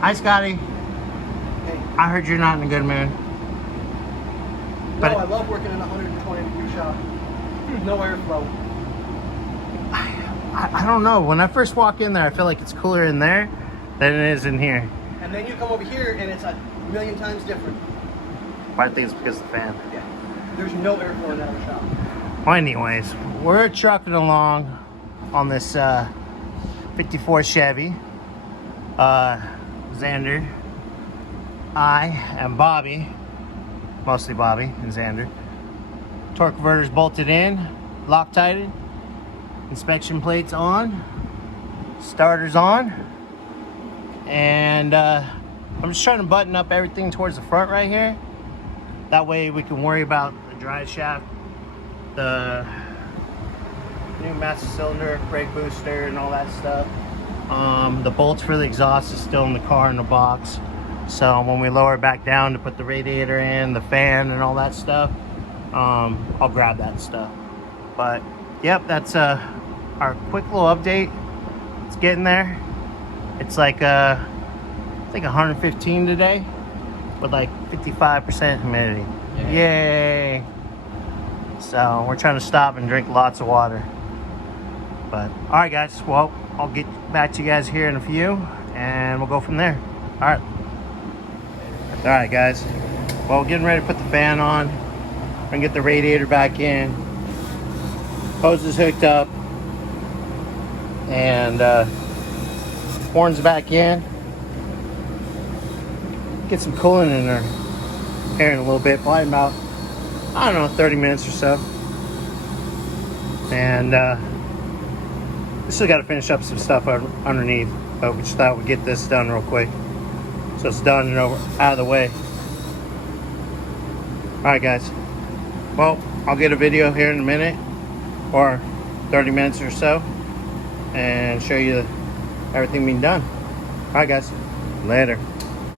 Hi, Scotty. Hey. I heard you're not in a good mood. No, I love working in a 120-degree shop. No airflow. I don't know. When I first walk in there, I feel like it's cooler in there than it is in here. And then you come over here and it's a million times different. I think it's because of the fan. Yeah. There's no airflow in that other shop. Well, anyways, we're trucking along on this 54 Chevy. Xander, I, and Bobby, mostly Bobby and Xander. Torque converter's bolted in, Loctited, inspection plates on, starters on, and I'm just trying to button up everything towards the front right here. That way we can worry about the drive shaft, the new master cylinder, brake booster, and all that stuff. The bolts for the exhaust is still in the car in the box. So when we lower it back down to put the radiator in, the fan, and all that stuff, I'll grab that stuff. But yep, that's our quick little update. It's getting there. It's like I think 115 today with like 55% humidity. Yay! So we're trying to stop and drink lots of water. But all right, guys. Well, I'll get back to you guys here in a few, and we'll go from there. All right. All right, guys. Well, we're getting ready to put the fan on. We're gonna get the radiator back in. Hose is hooked up, and horns back in. Get some coolant in there here in a little bit, probably about, I don't know, 30 minutes or so. And we still got to finish up some stuff underneath, but we just thought we'd get this done real quick, so it's done and out of the way. All right, guys. Well, I'll get a video here in a minute or 30 minutes or so and show you everything being done. All right, guys. Later.